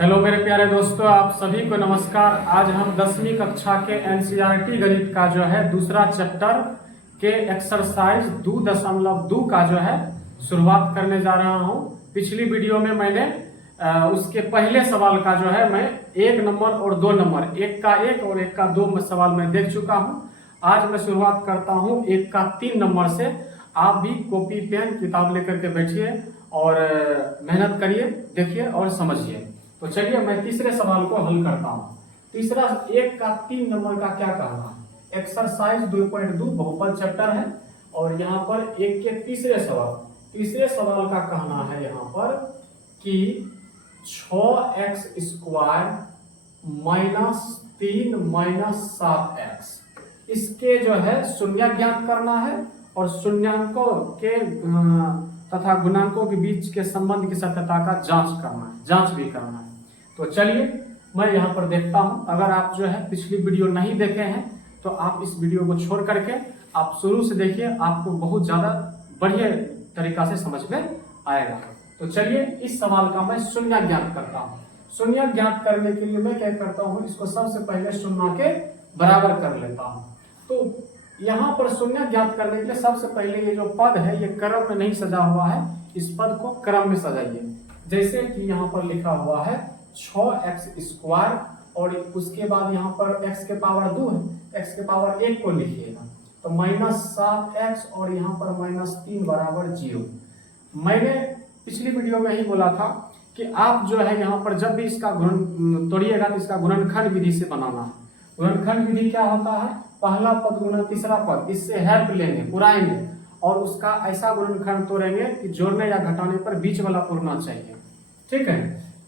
Hello मेरे प्यारे दोस्तों, आप सभी को नमस्कार। आज हम 10वीं कक्षा के एनसीईआरटी गणित का जो है दूसरा चैप्टर के एक्सरसाइज 2.2 का जो है शुरुआत करने जा रहा हूं। पिछली वीडियो में मैंने उसके पहले सवाल का जो है मैं 1 नंबर और 2 नंबर, एक का 1 और एक का 2 सवाल मैं देख चुका हूं। आज मैं शुरुआत करता हूं 1 का 3 नंबर से। आप भी कॉपी पेन किताब लेकर के बैठिए और मेहनत करिए, देखिए और समझिए। तो चलिए मैं तीसरे सवाल को हल करता हूं। तीसरा 1 का 3 नंबर का क्या कहना है? एक्सरसाइज 2.2 बहुपद चैप्टर है और यहाँ पर 1 के तीसरे सवाल का कहना है यहाँ पर कि 6x स्क्वायर -3 -7x इसके जो है शून्य ज्ञात करना है और शून्यांकों के तथा गुणांकों के बीच के संबंध की सत्यता का जांच भी करना है। तो चलिए मैं यहाँ पर देखता हूँ। अगर आप जो है पिछली वीडियो नहीं देखे हैं तो आप इस वीडियो को छोड़ करके आप शुरू से देखिए, आपको बहुत ज्यादा बढ़िया तरीका से समझ में आएगा। तो चलिए इस सवाल का मैं शून्य ज्ञात करता हूँ। शून्य ज्ञात करने के लिए मैं क्या करता हूँ, इसको सबसे पहले शून्य के बराबर कर लेता हूँ। तो यहाँ पर शून्य ज्ञात करने के लिए सबसे पहले ये जो पद है ये क्रम में नहीं सजा हुआ है, इस पद को क्रम में सजाइए। जैसे कि यहाँ पर लिखा हुआ है 6x स्क्वायर और उसके बाद यहाँ पर x के पावर 2 है, x के पावर 1 को लिखिएगा तो -7x और यहाँ पर -3 बराबर 0। मैंने पिछली वीडियो में ही बोला था कि आप जो है यहाँ पर जब भी इसका गुणन तोड़िएगा तो इसका गुणनखंड विधि से बनाना है। गुणनखंड विधि क्या होता है? पहला पद गुना तीसरा पद, इससे हेल्प लेंगे, पुराएंगे और उसका ऐसा गुणनखंड तोड़ेंगे कि जोड़ने या घटाने पर बीच वाला उड़ना चाहिए। ठीक है,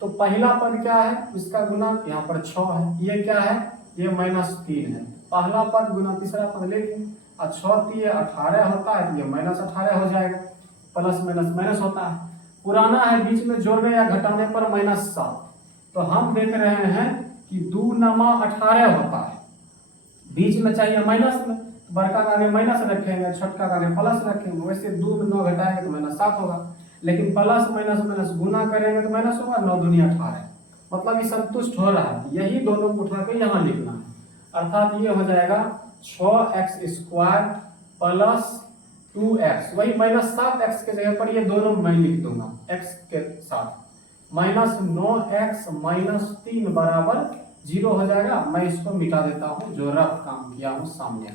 तो पहला पद क्या है? इसका गुणा यहाँ पर 6 है, ये क्या है? ये -3 है। पहला पद गुना तीसरा पद लेंगे और 6 18 होता है, ये -18 हो जाएगा, प्लस माइनस होता है। पुराना है, बीच में जोड़ने या घटाने पर -7। तो हम देख रहे हैं कि 2 नमा 18 होता है, बीच में चाहिए माइनस में, बड़का का आगे माइनस रखेंगे, छोटका का आगे प्लस रखेंगे। वैसे 2 में 9 घटाएंगे तो -7 होगा, लेकिन प्लस माइनस गुना करेंगे तो माइनस होगा, 9 दूनी 18। मतलब ये संतुष्ट हो रहा है, यही दोनों को उठा के यहाँ लिखना है। अर्थात ये हो जाएगा 6x स्क्वायर प्लस 2x, वही -7x के जगह पर ये दोनों मैं लिख दूंगा x के साथ, -9x -3 बराबर 0 हो जाएगा। मैं इसको मिटा देता हूँ जो रफ काम किया हूँ सामने।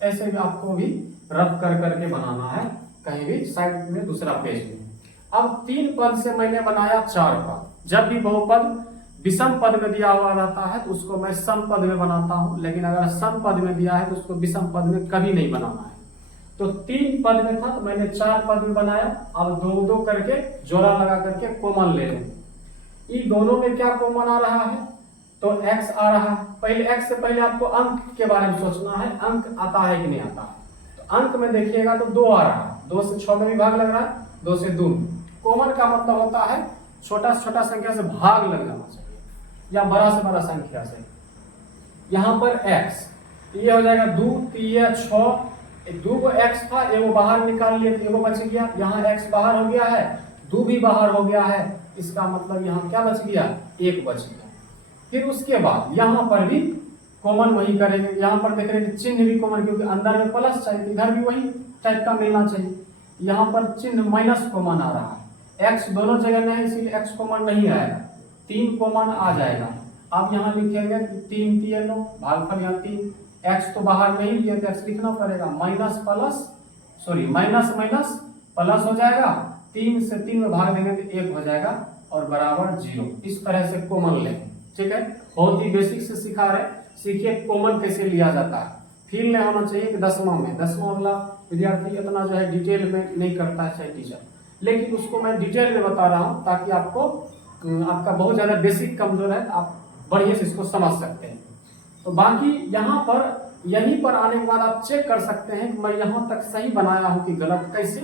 ऐसे भी आपको भी रफ कर करके बनाना है कहीं भी साइड में, दूसरा पेज में। अब 3 पद से मैंने बनाया 4 पद। जब भी बहुपद विषम पद में दिया हुआ रहता है तो उसको मैं सम पद में बनाता हूँ, लेकिन अगर सम पद में दिया है तो उसको विषम पद में कभी नहीं बनाना है। तो 3 पद में था तो मैंने 4 पद में बनाया। अब 2-2 करके जोड़ा लगा करके कॉमन ले लेंगे। इन दोनों में क्या कॉमन आ रहा है? तो x आ रहा है। पहले x से पहले आपको अंक के बारे में सोचना है, अंक आता है कि नहीं आता है। तो अंक में देखिएगा तो 2 आ रहा है, 2 से 6 में भी भाग लग रहा है, 2 से 2 में। कॉमन का मतलब होता है छोटा से छोटा संख्या से भाग लग जाना चाहिए या बड़ा से बड़ा संख्या से। यहाँ पर x ये हो जाएगा 2 3 6, 2 को x था, एगो बाहर निकाल लिए तो एगो बच गया। यहाँ x बाहर हो गया है, 2 भी बाहर हो गया है, इसका मतलब यहाँ क्या बच गया? 1 बच गया। फिर उसके बाद यहाँ पर भी कॉमन वही करेंगे। यहाँ पर देख रहे हैं चिन्ह भी कॉमन, क्योंकि अंदर में प्लस चाहिए, इधर भी वही टाइप का मिलना चाहिए। यहाँ पर चिन्ह माइनस कॉमन आ रहा है, x दोनों जगह नहीं, इसलिए x कॉमन नहीं आएगा, 3 कॉमन आ जाएगा। अब यहाँ लिखेंगे 3 3 भागफल, यहाँ 3, x तो बाहर नहीं लिया तो x लिखना पड़ेगा, माइनस माइनस प्लस हो जाएगा, 3 से 3 में भाग देंगे तो 1 हो जाएगा और बराबर 0। इस तरह से कॉमन लेंगे। ठीक है, बहुत ही बेसिक से सिखा रहे, सीखिए कॉमन कैसे लिया जाता है। फील नहीं होना चाहिए कि 10वां वाला विद्यार्थी इतना जो है डिटेल में नहीं करता है चाहे टीचर, लेकिन उसको मैं डिटेल में बता रहा हूँ ताकि आपको आपका बहुत ज्यादा बेसिक कमजोर है, आप बढ़िया से इसको समझ सकते हैं। तो बाकी यहाँ पर यहीं पर आने के बाद आप चेक कर सकते हैं कि मैं यहाँ तक सही बनाया हूँ कि गलत। कैसे?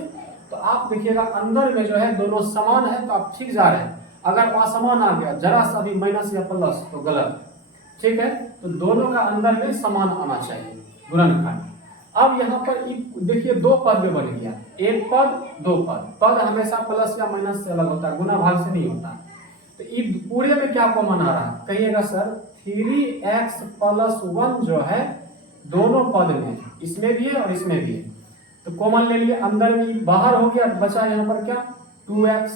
तो आप देखिएगा अंदर में जो है दोनों समान है तो आप ठीक जा रहे हैं, अगर असमान आ गया जरा सा भी माइनस या प्लस तो गलत। ठीक है, तो दोनों का अंदर में समान आना चाहिए गुणनखंड। अब यहाँ पर देखिए 2 पद में बन गया, 1 पद 2 पद। पद हमेशा प्लस या माइनस से अलग होता है, गुना भाग से नहीं होता। तो ये पूरे में क्या कॉमन आ रहा है, कहिएगा सर 3x+1 जो है दोनों पद में, इसमें भी है और इसमें भी है, तो कॉमन ले लिए, अंदर में बाहर हो गया, बचा यहाँ पर क्या 2x,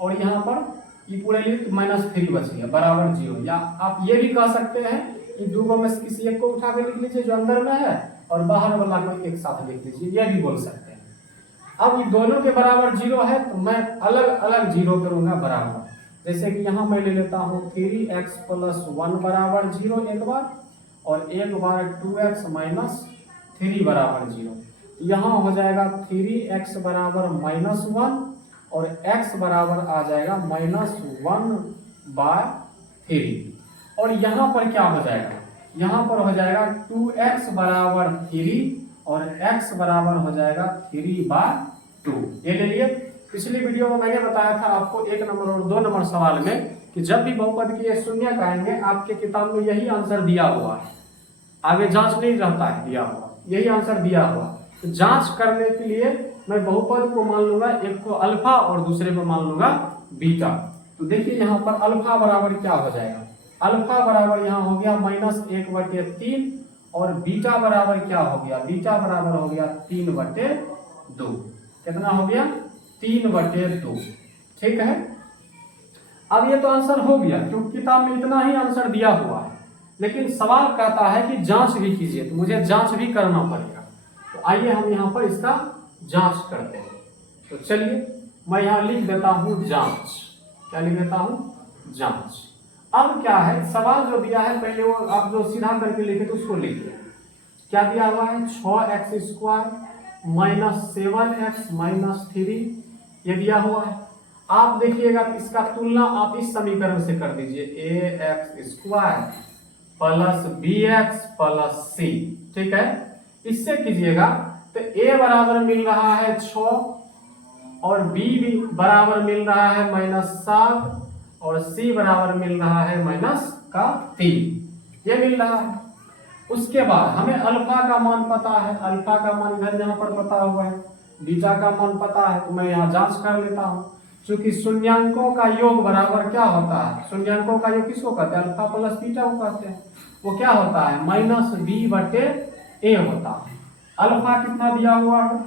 और यहाँ पर ये पूरे लिए तो -3 बच गया बराबर 0। या आप ये भी कह सकते हैं कि दो में से किसी एक को उठा के लिख लीजिए जो अंदर में है, और बाहर वाला को एक साथ लिख लीजिए, ये भी बोल सकते हैं। अब ये दोनों के बराबर 0 है तो मैं अलग अलग 0 करूंगा बराबर, जैसे कि यहाँ मैं ले लेता हूँ 3x+1 बराबर 0 एक बार, और एक बार 2x-3 बराबर 0। यहाँ हो जाएगा 3x बराबर -1 और x बराबर आ जाएगा -1/3। और यहाँ पर क्या हो जाएगा, यहाँ पर हो जाएगा 2x बराबर 3 और x बराबर हो जाएगा 3/2। ये ले लिए। पिछली वीडियो में मैंने बताया था आपको 1 नंबर और 2 नंबर सवाल में कि जब भी बहुपद की ये शून्य आएंगे आपके किताब में यही आंसर दिया हुआ है, आगे जांच नहीं रहता है, दिया हुआ यही आंसर दिया हुआ। तो जांच करने के लिए मैं बहुपद को मान लूंगा, एक को अल्फा और दूसरे को मान लूंगा बीटा। तो देखिए यहाँ पर अल्फा बराबर क्या हो जाएगा, अल्फा बराबर यहाँ हो गया -1/3 और बीटा बराबर क्या हो गया, बीटा बराबर हो गया 3/2। कितना हो गया 3/2। ठीक है, अब ये तो आंसर हो गया क्योंकि किताब में इतना ही आंसर दिया हुआ है, लेकिन सवाल कहता है कि जांच भी कीजिए, तो मुझे जांच भी करना पड़ेगा। तो आइए हम यहाँ पर इसका जांच करते हैं। तो चलिए मैं यहाँ लिख देता हूँ जांच, क्या लिख देता हूँ जांच। अब क्या है, सवाल जो दिया है पहले वो आप जो सीधा करके लिखे तो उसको लिखिए। क्या दिया हुआ है 6x² -7x -3 ये दिया हुआ है। आप देखिएगा इसका तुलना आप इस समीकरण से कर दीजिए, ax² + bx + c। ठीक है, इससे कीजिएगा तो a बराबर मिल रहा है 6 और b भी बराबर मिल रहा है -7 और c बराबर मिल रहा है -3, ये मिल रहा है। उसके बाद हमें अल्फा का मान पता है, अल्फा का मान इधर यहाँ पर पता हुआ है, बीटा का मान पता है, तो मैं यहाँ जांच कर लेता हूँ। क्योंकि शून्यांकों का योग बराबर क्या होता है, शून्यांकों का योग किसको कहते हैं, अल्फा प्लस बीटा को कहते हैं। वो क्या होता है -b/a होता है। अल्फा कितना दिया हुआ है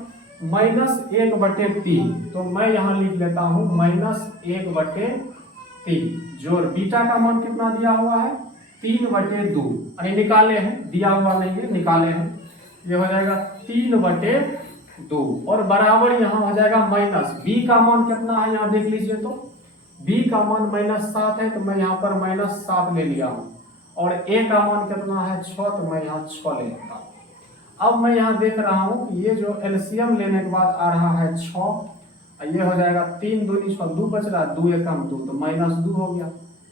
-1/3, तो मैं यहाँ लिख लेता हूँ -1/3। जोड़ बीटा का मान कितना दिया हुआ है 3/2, अरे निकाले हैं, दिया हुआ नहीं है, निकाले हैं, ये हो जाएगा 3/2 और बराबर यहाँ हो जाएगा माइनस बी का मान कितना है यहाँ देख लीजिए, तो बी का मान -7 है, तो मैं यहाँ पर -7 ले लिया हूँ, और ए का मान कितना है 6, तो मैं यहाँ 6 ले लेता हूँ। अब मैं यहाँ देख रहा हूँ कि ये जो एलसीएम लेने के बाद आ रहा है 6, ये हो जाएगा 3 दूनी 6, 2 बच रहा है, 2 एकम 2, तो -2 हो गया,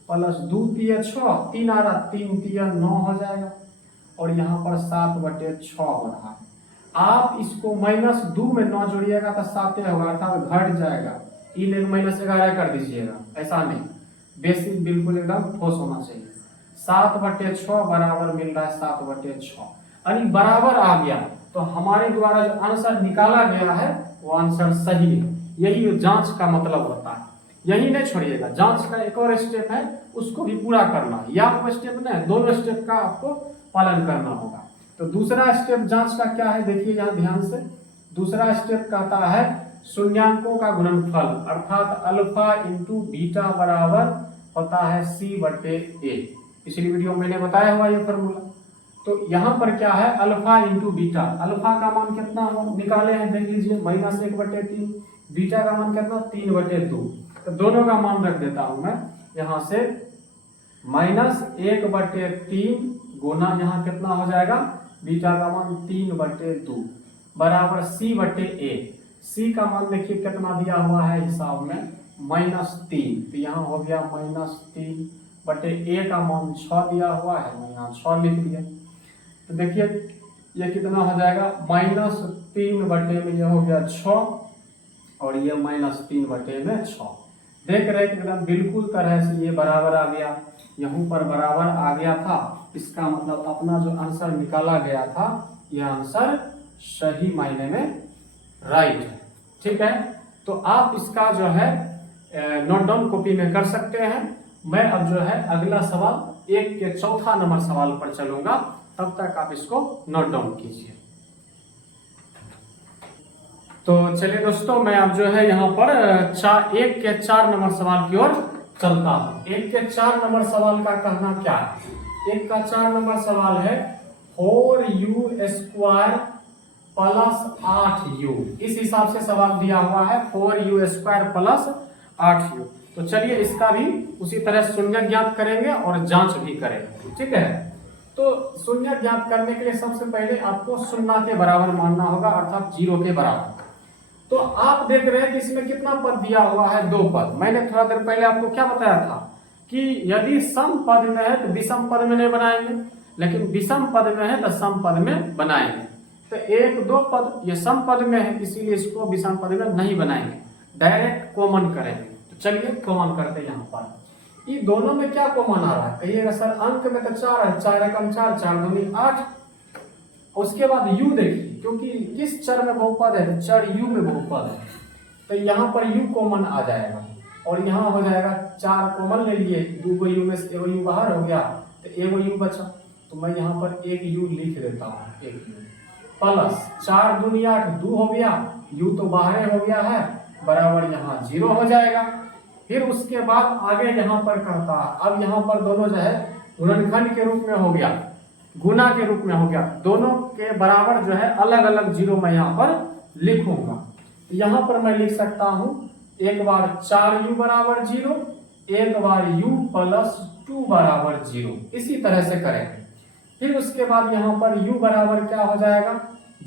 +2 × 6 3 आ रहा, 3 × 9 हो जाएगा, और यहाँ पर 7/6 हो रहा है। आप इसको -2 में 9 जोड़िएगा तो 7 होगा, अर्थात घट जाएगा, -11 कर दीजिएगा, ऐसा नहीं, बेसिक बिल्कुल एकदम ठोस होना चाहिए। 7/6 बराबर मिल रहा है 7/6, यानी बराबर आ गया, तो हमारे द्वारा जो आंसर निकाला गया है वो आंसर सही है। यही जांच का मतलब होता है। यही नहीं छोड़िएगा, जांच का एक और स्टेप है, उसको भी पूरा करना है। या आपको स्टेप नहीं, दोनों स्टेप का आपको पालन करना होगा। तो दूसरा स्टेप जांच का क्या है, देखिए यहाँ ध्यान से। दूसरा स्टेप कहता है शून्यांकों का गुणनफल, अर्थात अल्फा इंटू बीटा बराबर होता है c/a। पिछली वीडियो में मैंने बताया हुआ ये फॉर्मूला। तो यहाँ पर क्या है, अल्फा इंटू बीटा, अल्फा का मान कितना हो निकाले हैं देख लीजिए, -1/3, बीटा का मान कितना 3/2, तो दोनों का मान रख देता हूं मैं यहाँ से, -1/3 गुना यहाँ कितना हो जाएगा, बीटा का मान 3/2 बराबर c/a। c का मान देखिए कितना दिया हुआ है हिसाब में -3, तो यहाँ हो गया -3/a का मान 6 दिया हुआ है, मैं यहाँ 6 लिख दिया। तो देखिए ये कितना हो जाएगा, -3/में ये हो गया 6 और ये -3/6। देख रहे एकदम बिल्कुल तरह से ये बराबर आ गया, यहाँ पर बराबर आ गया था। इसका मतलब अपना जो आंसर निकाला गया था यह आंसर सही मायने में राइट है। ठीक है, तो आप इसका जो है नोट डाउन कॉपी में कर सकते हैं, मैं अब जो है अगला सवाल 1 के चौथा नंबर सवाल पर चलूंगा, तब तक आप इसको नोट डाउन कीजिए। तो चलिए दोस्तों, मैं अब जो है यहाँ पर 1 के 4 नंबर सवाल की ओर चलता हूँ। 1 के 4 नंबर सवाल का कहना क्या है? 1 का 4 नंबर सवाल है 4u² प्लस 8u। इस हिसाब से सवाल दिया हुआ है 4u² प्लस 8u। तो चलिए इसका भी उसी तरह शून्य ज्ञात करेंगे और जांच भी करेंगे, ठीक है। तो शून्य ज्ञात करने के लिए सबसे पहले आपको शून्य के बराबर मानना होगा, अर्थात 0 के बराबर। तो आप देख रहे हैं कि इसमें कितना पद दिया हुआ है? 2 पद। मैंने थोड़ा देर पहले आपको क्या बताया था कि यदि सम पद में है तो विषम पद में नहीं बनाएंगे, लेकिन विषम पद में है तो सम पद में बनाएंगे। तो 1 2 पद ये सम पद में है, इसीलिए इसको विषम पद में नहीं बनाएंगे, डायरेक्ट कॉमन करेंगे। तो चलिए कॉमन करते हैं। यहाँ पर ये दोनों में क्या कॉमन आ रहा है? कहिएगा सर अंक में तो 4 है, 4 एकम 4, 4 दूनी 8। उसके बाद u देखिए, क्योंकि किस चर में बहुपद है? तो चर u में बहुपद है, तो यहाँ पर u कॉमन आ जाएगा और यहाँ हो जाएगा 4 कॉमन ले लिए, 2 u में से 1 u बाहर हो गया तो 1 u बचा। तो मैं यहाँ पर 1 u लिख देता हूँ, 1 u प्लस 4 दूनी 8, 2 हो गया, u तो बाहर हो गया है, बराबर यहाँ 0 हो जाएगा। फिर उसके बाद आगे यहाँ पर कहता है, अब यहाँ पर दोनों जो है गुणनखंड के रूप में हो गया, गुना के रूप में हो गया, दोनों के बराबर जो है अलग अलग 0 मैं यहाँ पर लिखूंगा। यहाँ पर मैं लिख सकता हूँ एक बार 4u बराबर 0, एक बार u प्लस 2 बराबर 0। इसी तरह से करेंगे। फिर उसके बाद यहाँ पर u बराबर क्या हो जाएगा?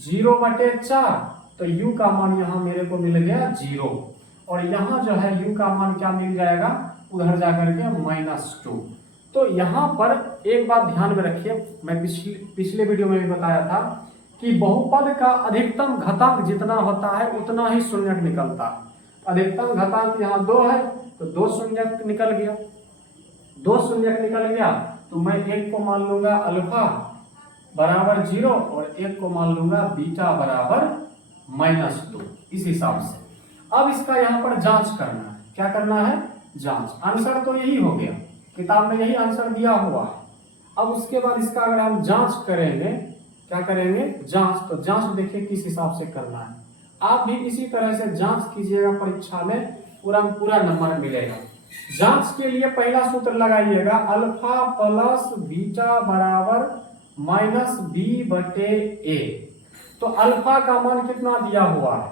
0/4। तो u का मान यहाँ मेरे को मिल गया 0, और यहाँ जो है u का मान क्या मिल जाएगा? उधर जाकर के -2। तो यहाँ पर एक बात ध्यान में रखिए, मैं पिछले वीडियो में भी बताया था कि बहुपद का अधिकतम घातांक जितना होता है उतना ही शून्यक निकलता है। अधिकतम घातांक यहाँ 2 है तो 2 शून्यक निकल गया, 2 शून्यक निकल गया। तो मैं एक को मान लूंगा अल्फा बराबर 0 और एक को मान लूंगा बीटा बराबर -2। इस हिसाब से अब इसका यहाँ पर जांच करना है। क्या करना है? जांच। आंसर तो यही हो गया, किताब में यही आंसर दिया हुआ है। अब उसके बाद इसका अगर हम जांच करेंगे, क्या करेंगे? जांच। तो जांच देखिए किस हिसाब से करना है। आप भी इसी तरह से जांच कीजिएगा, परीक्षा में पूरा नंबर मिलेगा। जांच के लिए पहला सूत्र लगाइएगा, अल्फा प्लस बीटा बराबर -b/a। तो अल्फा का मान कितना दिया हुआ है?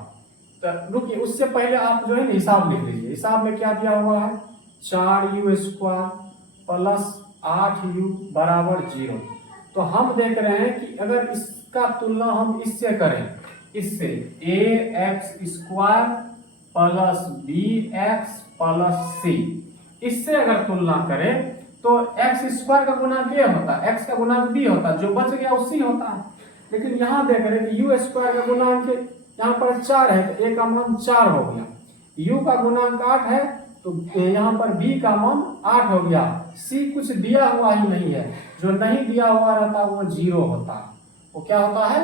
तो रुकिए, उससे पहले आप जो है ना हिसाब लिख लीजिए। हिसाब में क्या दिया हुआ है? 4u² प्लस 8u बराबर 0। तो हम देख रहे हैं कि अगर इसका तुलना हम इससे करें, इससे ax² plus bx plus c, इससे अगर तुलना करें तो x² का गुणांक a होता है, x का गुणांक b होता है, जो बच गया उसी होता है। लेकिन यहाँ देख रहे हैं कि u² का गुणांक यहाँ पर 4 है तो a का मान 4 हो गया, u का गुणांक 8 है तो यहाँ पर b का मान 8 हो गया, c कुछ दिया हुआ ही नहीं है, जो नहीं दिया हुआ रहता है वो 0 होता है। वो क्या होता है?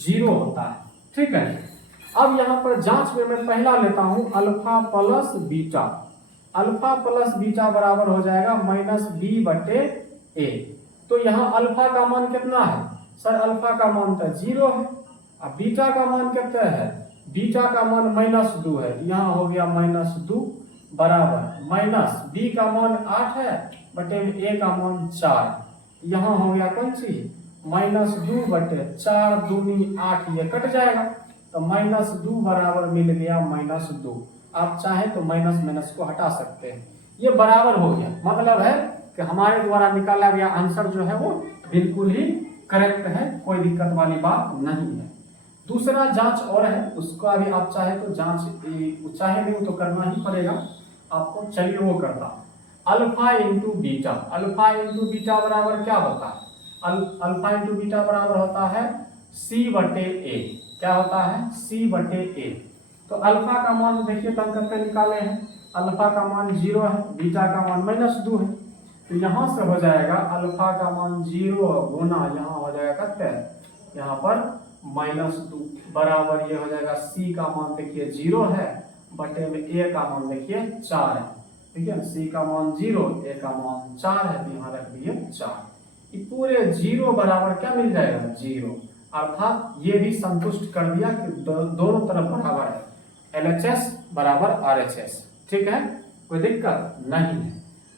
0 होता है, ठीक है। अब यहाँ पर जांच में मैं पहला लेता हूँ alpha plus beta. Alpha plus beta बराबर हो जाएगा -b/a। तो यहाँ अल्फा का मान कितना है? सर अल्फा का मान तो 0 है, अब बीटा का मान कितना है? बीटा का मान -2 है, यहाँ हो गया -2 बराबर माइनस b का मान 8 है बटे a का मान 4, यहाँ हो गया कौन सी? -2/4 दूनी 8, ये कट जाएगा तो -2 बराबर मिल गया -2। आप चाहे तो माइनस को हटा सकते हैं, ये बराबर हो गया। मतलब है कि हमारे द्वारा निकाला गया आंसर जो है वो बिल्कुल ही करेक्ट है, कोई दिक्कत वाली बात नहीं है। दूसरा जांच और है, उसको अभी आप चाहे तो जांच चाहे नहीं तो करना ही पड़ेगा आपको। चलिए वो करता, alpha into beta. Alpha into beta बराबर क्या होता है? अल्फा इंटू बीटा बराबर होता है c/a। क्या होता है? c/a। तो अल्फा का मान देखिए तंग करके निकाले हैं, अल्फा का मान 0 है, बीटा का मान -2 है। तो यहाँ से हो जाएगा अल्फा का मान 0 गुना यहाँ हो जाएगा कितना? यहाँ पर -2 बराबर ये हो जाएगा c का मान देखिए 0 है बटे में a का मान देखिए 4 है। ठीक है, सी का मान 0, ए का मान 4 है, तो यहाँ रख दिए 4। ये पूरे 0 बराबर क्या मिल जाएगा 0, अर्थात ये भी संतुष्ट कर दिया कि दोनों तरफ बराबर है, LHS बराबर RHS। ठीक है, कोई दिक्कत नहीं है।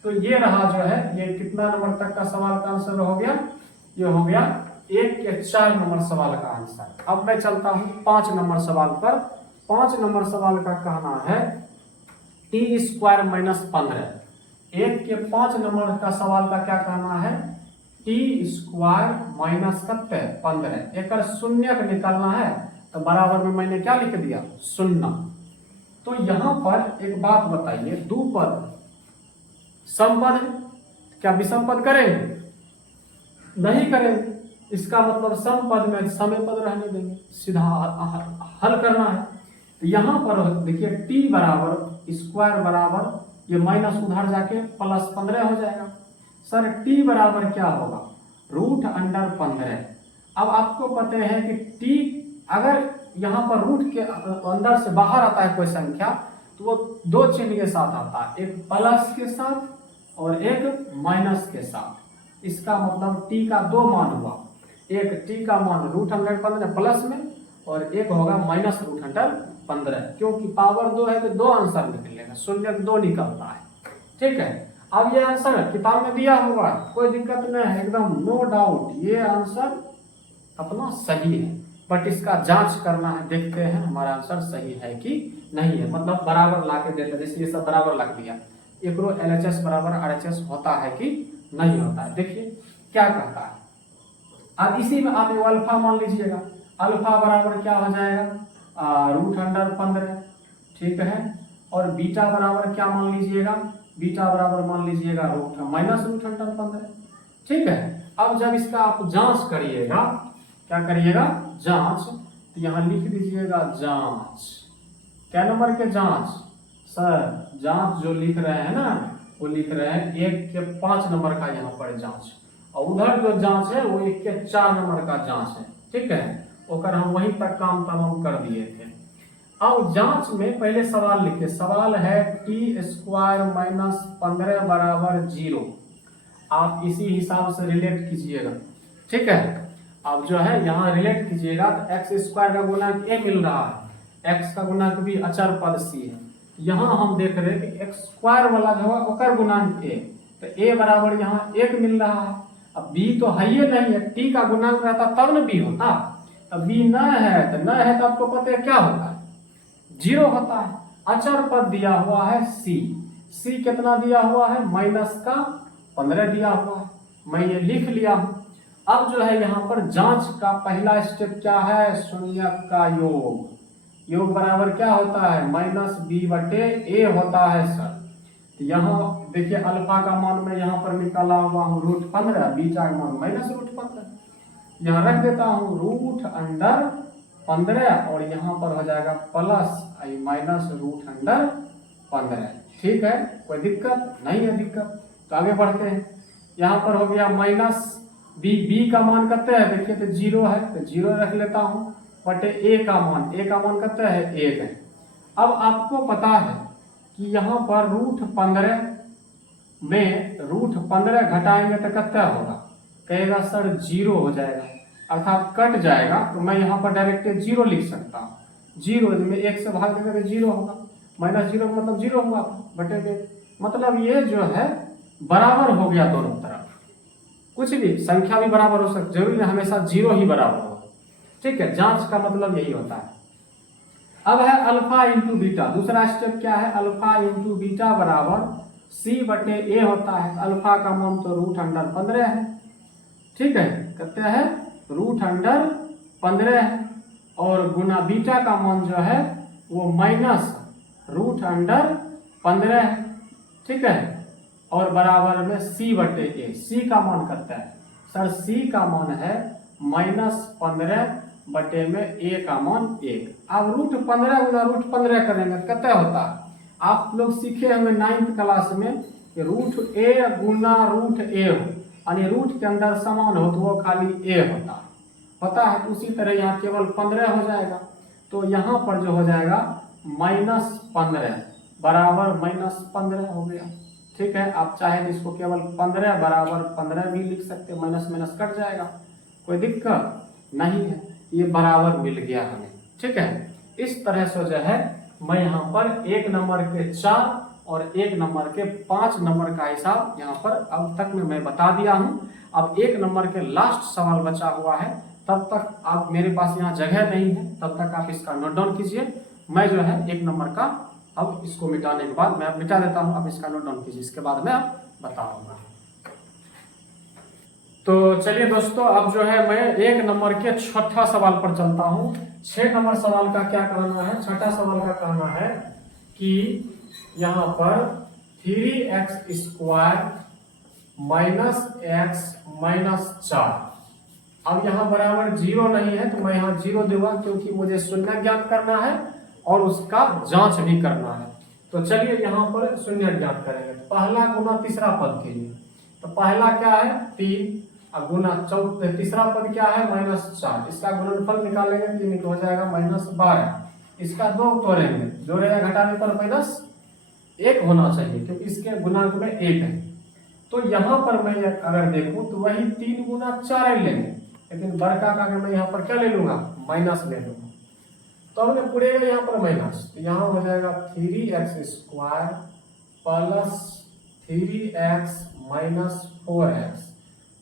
तो ये रहा जो है, ये कितना नंबर तक का सवाल का आंसर हो गया, ये हो गया 1 के 4 नंबर सवाल का आंसर। अब मैं चलता हूं 5 नंबर सवाल पर। 5 नंबर सवाल का कहना है टी स्क्वायर माइनस 15। 1 के 5 नंबर का सवाल का क्या कहना है, टी स्क्वायर माइनस 15। एक शून्य निकालना है, तो बराबर में मैंने क्या लिख दिया 0। तो यहां पर एक बात बताइए, दो पद समपद है, क्या विषम पद करेंगे, नहीं करेंगे। इसका मतलब समपद में समय पद रहने देंगे, सीधा हल करना है। तो यहां पर देखिए टी बराबर स्क्वायर बराबर ये माइनस उधर जाके प्लस 15 हो जाएगा। सर टी बराबर क्या होगा, रूट अंडर 15। अब आपको पता है कि टी अगर यहाँ पर रूट के अंदर से बाहर आता है कोई संख्या, तो वो दो चिन्ह के साथ आता है, एक प्लस के साथ और एक माइनस के साथ। इसका मतलब टी का दो मान हुआ, एक टी का मान रूट अंडर 15 प्लस में, और एक होगा माइनस रूट अंडर 15। क्योंकि पावर 2 है तो दो आंसर निकलेगा, 0 2 निकलता है। ठीक है, अब ये आंसर किताब में दिया हुआ है, कोई दिक्कत नहीं है, एकदम नो डाउट ये आंसर अपना सही है। बट इसका जांच करना है, देखते हैं हमारा आंसर सही है कि नहीं है, मतलब बराबर ला के देते, जैसे ये सब बराबर लग दिया, एक रो LHS बराबर RHS होता है कि नहीं होता है। देखिए क्या कहता है, अब इसी में आप अल्फा मान लीजिएगा, अल्फा बराबर क्या हो जाएगा रूट अंडर 15। ठीक है, और बीटा बराबर क्या मान लीजिएगा, बीटा बराबर मान लीजिएगा रूट माइनस रूट अंडर 15। ठीक है, अब जब इसका आप जांच करिएगा, क्या करिएगा जांच, तो यहां लिख दीजिएगा जांच। क्या नंबर के जांच, सर जांच जो लिख रहे हैं ना, वो लिख रहे हैं 1 के 5 नंबर का यहाँ पर जांच, और उधर जो जांच है वो 1 के 4 नंबर का जांच है। ठीक है, ओकर हम वहीं तक काम तमाम कर दिए थे। अब जांच में पहले सवाल लिखे, सवाल है टी स्क्वायर माइनस 15 बराबर 0। आप इसी हिसाब से रिलेट कीजिएगा। ठीक है, अब जो है यहाँ रिलेट कीजिएगा, तो एक्स स्क्वायर का गुणांक ए मिल रहा है, एक्स का गुणांक भी अचर पद सी है। यहाँ हम देख रहे हैं कि एक्स स्क्वायर वाला जो है ओकर गुणांक ए, तो ए बराबर यहाँ 1 मिल रहा है। अब बी तो है ही नहीं है, टी का गुणांक रहता तब न बी होता। अब बी न है तो आपको पता है क्या होता है 0 होता है। अचर पद दिया हुआ है सी, सी कितना दिया हुआ है माइनस का 15 दिया हुआ है, मैं ये लिख लिया हूं। अब जो है यहाँ पर जांच का पहला स्टेप क्या है, शून्य का योग। योग बराबर क्या होता है माइनस बी बटे ए होता है सर। तो यहाँ देखिए अल्फा का मान मैं यहाँ पर निकाला हुआ हूँ रूट 15, बीटा का मान माइनस रूट 15, यहाँ रख देता हूँ रूट अंडर 15, और यहाँ पर हो जाएगा प्लस आई माइनस रूट अंडर 15। ठीक है, कोई दिक्कत नहीं है, दिक्कत तो आगे बढ़ते हैं। यहाँ पर हो गया माइनस बी का मान कितना है, देखिए तो 0 है, तो 0 रख लेता हूँ, बटे ए का मान कितना है 1 है। अब आपको पता है कि यहाँ पर रूट 15 में रूट 15 घटाएंगे तो कितना होगा, कहेगा सर 0 हो जाएगा, अर्थात कट जाएगा। तो मैं यहाँ पर डायरेक्ट 0 लिख सकता हूँ, 0 में 1 से भाग देंगे तो 0 होगा, माइनस 0 का मतलब 0 हुआ बटे में, मतलब ये जो है बराबर हो गया दोनों तरफ। कुछ भी संख्या भी बराबर हो सकती, जरूरी है हमेशा 0 ही बराबर हो। ठीक है, जांच का मतलब यही होता है। अब है अल्फा इंटू बीटा, दूसरा स्टेप क्या है, अल्फा इंटू बीटा बराबर सी बटे ए होता है। अल्फा का मान तो रूट अंडर 15 है। ठीक है, कहते हैं रूट अंडर 15 है, और गुना बीटा का मान जो है वो माइनस रूट अंडर 15 है। ठीक है, और बराबर में सी बटे ए, सी का मान करता है सर, सी का मान है माइनस 15 बटे में ए का मान 1। अब रूट 15 गुना रूट 15 करेंगे तो कितना होता है, आप लोग सीखे होंगे 9th क्लास में कि रूट ए गुना रूट ए हो, यानी रूट के अंदर समान हो तो वो खाली ए होता है। उसी तरह यहाँ केवल 15 हो जाएगा, तो यहाँ पर जो हो जाएगा माइनस 15 बराबर -15 हो गया। ठीक है, आप चाहे तो इसको केवल 15 बराबर 15 भी लिख सकते हैं, माइनस माइनस कट जाएगा, कोई दिक्कत नहीं है। ये बराबर मिल गया हमें। ठीक है, इस तरह से जो है मैं यहाँ पर 1 नंबर के 4 और 1 नंबर के 5 नंबर का हिसाब यहाँ पर अब तक में मैं बता दिया हूँ। अब 1 नंबर के लास्ट सवाल बचा हुआ है, तब तक आप, मेरे पास यहाँ जगह नहीं है, तब तक आप इसका नोट डाउन कीजिए। मैं जो है 1 नंबर का अब इसको मिटाने के बाद मैं अब मिटा देता हूँ, अब इसका नोट डाउन कीजिए, इसके बाद मैं अब बताऊंगा। तो चलिए दोस्तों, अब जो है मैं 1 नंबर के छठा सवाल पर चलता हूँ। 6 नंबर सवाल का क्या करना है, छठा सवाल का कहना है कि यहाँ पर 3x² - x - 4। अब यहाँ बराबर 0 नहीं है, तो मैं यहाँ 0 दूंगा, क्योंकि मुझे शून्य ज्ञात करना है और उसका जांच भी करना है। तो चलिए यहाँ पर शून्य ज्ञात करेंगे। तो पहला गुना तीसरा पद के लिए, तो पहला क्या है 3 और गुना तीसरा पद क्या है -4, इसका गुणनफल निकालेंगे 3 हो जाएगा -12। इसका 2 तोड़ेंगे, जोड़ेगा घटाने पर -1 होना चाहिए, क्योंकि इसके गुणांक में 1 है। तो यहाँ पर मैं अगर देखूं तो वही 3 गुना 4 लेंगे, लेकिन बड़का का मैं यहाँ पर क्या ले लूंगा, माइनस ले लूंगा। तो हमने पूरे यहाँ पर माइनस, तो यहाँ हो जाएगा 3x² प्लस 3x - 4x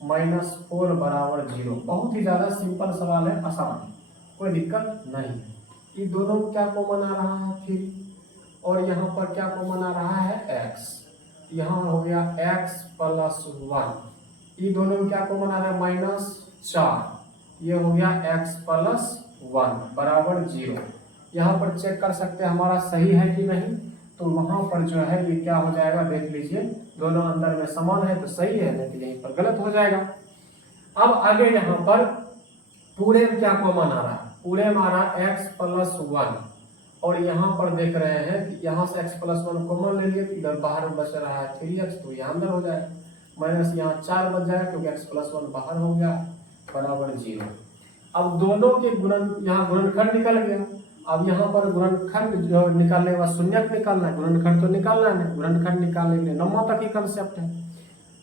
-4 बराबर 0। बहुत ही ज्यादा सिंपल सवाल है, आसान, कोई दिक्कत नहीं है। ये दोनों क्या कॉमन आ रहा है 3, और यहाँ पर क्या कॉमन आ रहा है x, यहाँ हो गया x + 1। ये दोनों क्या कॉमन आ रहा है -4, ये हो गया x + 1 बराबर 0। यहाँ पर चेक कर सकते हैं हमारा सही है कि नहीं, तो वहां पर जो है ये क्या हो जाएगा देख लीजिए, दोनों अंदर में समान है तो सही है, नहीं तो यहीं पर गलत हो जाएगा। अब आगे यहाँ पर पूरे में क्या कॉमन आ रहा है, पूरे में आ रहा है x + 1, और यहाँ पर देख रहे हैं कि यहाँ से x + 1 कॉमन ले लिए, तो इधर बाहर में बच रहा है 3x, तो यहाँ अंदर हो जाएगा, माइनस यहाँ 4 बच जाएगा, क्योंकि x + 1 बाहर हो गया बराबर 0। अब दोनों के गुणन, यहाँ गुणनखंड निकल गया। अब यहाँ पर गुणनखंड जो निकालने के बाद शून्यक निकालना है, गुणनखंड तो निकालना है, गुणनखंड निकालने के लिए नम्मा तक ही कंसेप्ट है।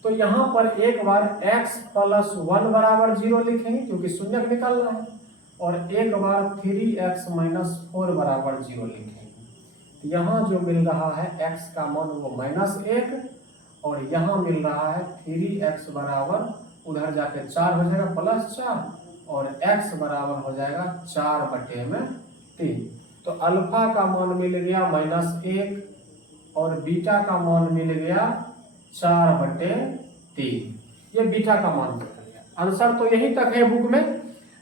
तो यहाँ पर एक बार x + 1 बराबर 0 लिखेंगे, क्योंकि शून्यक निकालना है, और एक बार 3x - 4 बराबर 0 लिखेंगे। यहाँ जो मिल रहा है x का मान वो -1, और यहाँ मिल रहा है 3x बराबर, उधर जाके 4 हो जाएगा +4, और x बराबर हो जाएगा 4/3। तो अल्फा का मान मिल गया -1 और बीटा का मान मिल गया 4/3। ये बीटा का मान निकल गया। आंसर तो यही तक है बुक में,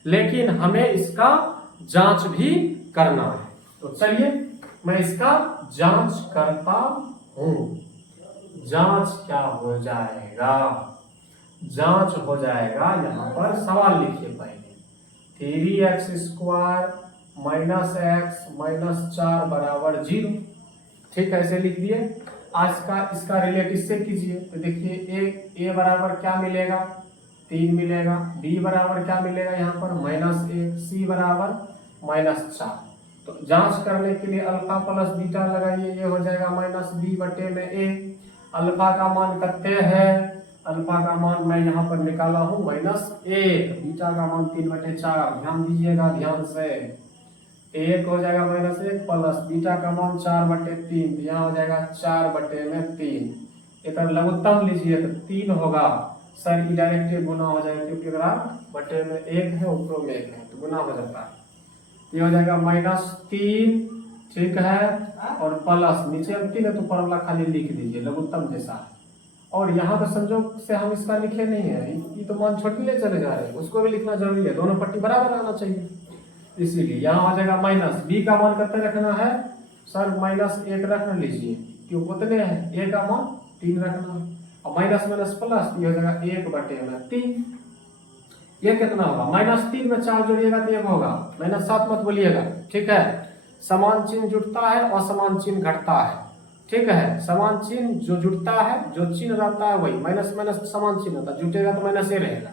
लेकिन हमें इसका जांच भी करना है। तो चलिए मैं इसका जांच करता हूं। जांच क्या हो जाएगा, जांच हो जाएगा, यहाँ पर सवाल लिखिए पहले, 3x² - x - 4 बराबर 0। ठीक है, ऐसे लिख दिए। आज का इसका रिलेटिव से कीजिए, तो देखिए a बराबर क्या मिलेगा 3 मिलेगा, b बराबर क्या मिलेगा यहाँ पर -1, c बराबर -4। तो जांच करने के लिए अल्फा प्लस बीटा लगाइए, ये हो जाएगा -b/a। अल्फा का मान कितने है, अल्फा का मान मैं यहाँ पर निकाला हूँ -1, बीटा का मान 3/4। ध्यान दीजिएगा, ध्यान से, 1 हो जाएगा -1 प्लस बीटा का मान 4/3, यहाँ हो जाएगा 4/3। एक लघुत्तम लीजिए तो 3 होगा, सर डायरेक्ट गुना हो जाएगा, क्योंकि अगर बटे में 1 है ऊपर में 1 है तो गुना हो जाता है। ये हो जाएगा -3, ठीक है, और प्लस नीचे 3 है तो फॉर्मूला खाली लिख दीजिए लघुत्तम जैसा। और यहाँ तो संयोग से हम इसका लिखे नहीं है, ये तो मान छोटी ले चले जा रहे हैं, उसको भी लिखना जरूरी है, दोनों पट्टी बराबर आना चाहिए, इसीलिए यहाँ हो जाएगा माइनस। बी का मान कितना रखना है सर, -1 रख लीजिए, क्यों कितने हैं, ए का मान 3 रखना है, और माइनस माइनस प्लस, ये हो जाएगा 1/3। ये कितना होगा, -3 में 4 जोड़िएगा तो 1 होगा, -7 मत बोलिएगा, ठीक है। समान चिन्ह जुड़ता है और समान चिन्ह घटता है, ठीक है। समान चिन्ह जो जुड़ता है, जो चिन्ह रहता है वही, माइनस माइनस समान चिन्ह होता है, जुटेगा तो -a रहेगा,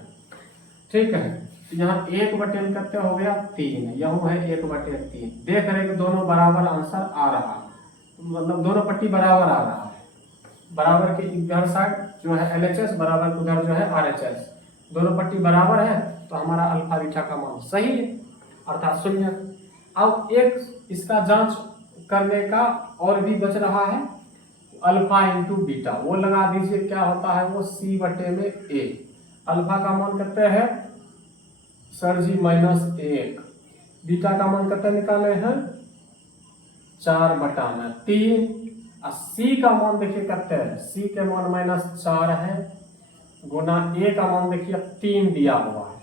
ठीक है। यहाँ 1/3 कितने हो गया 3, यहाँ है 1/3। देख रहे कि दोनों बराबर आंसर आ रहा है, मतलब दोनों पट्टी बराबर आ रहा है, बराबर के इधर साइड जो है LHS बराबर उधर जो है RHS, दोनों पट्टी बराबर है तो हमारा अल्फा बीटा का मान सही है अर्थात 0। अब एक इसका जांच करने का और भी बच रहा है, अल्फा इंटू बीटा, वो लगा दीजिए, क्या होता है वो C/A। अल्फा का मान कितने है सर जी -1, बीटा का मान कितने निकाले हैं 4/3, और C का मान देखिए कितने है, C के मान -4 है, गुना A का मान देखिए 3 दिया हुआ है,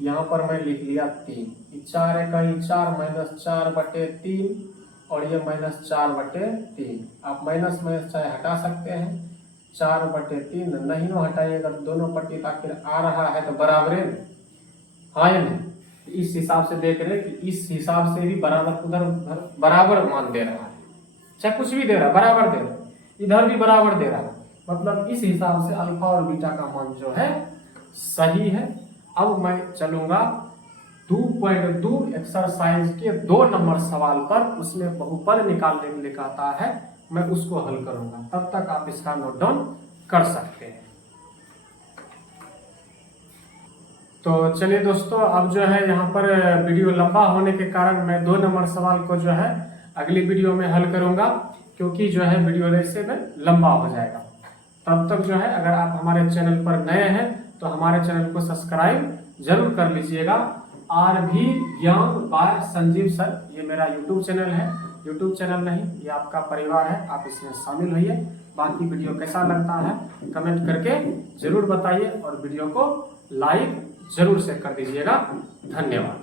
यहाँ पर मैं लिख लिया 3, 4 है कहीं 4 -4/3 और ये -4/3, आप माइनस चाहे हटा सकते हैं, 4/3 नहीं हटाइएगा तो दोनों पट्टी आखिर आ रहा है तो बराबरे, हाँ या नहीं। इस हिसाब से देख रहे हैं कि इस हिसाब से भी बराबर उधर बराबर मान दे रहा है, चाहे कुछ भी दे रहा है बराबर दे रहा है, इधर भी बराबर दे रहा है, मतलब इस हिसाब से अल्फा और बीटा का मान जो है सही है। अब मैं चलूंगा 2.2 एक्सरसाइज के 2 नंबर सवाल पर, उसमें बहुपद निकालने के लिए कहता है, मैं उसको हल करूंगा, तब तक आप इसका नोट डाउन कर सकते हैं। तो चलिए दोस्तों, अब जो है यहाँ पर वीडियो लंबा होने के कारण मैं 2 नंबर सवाल को जो है अगली वीडियो में हल करूंगा, क्योंकि जो है वीडियो ऐसे में लंबा हो जाएगा। तब तक जो है अगर आप हमारे चैनल पर नए हैं तो हमारे चैनल को सब्सक्राइब जरूर कर लीजिएगा। RV ज्ञान बाय संजीव सर, ये मेरा यूट्यूब चैनल है, यूट्यूब चैनल नहीं, ये आपका परिवार है, आप इसमें शामिल होइए। बाकी वीडियो कैसा लगता है कमेंट करके जरूर बताइए और वीडियो को लाइक जरूर से कर दीजिएगा। धन्यवाद।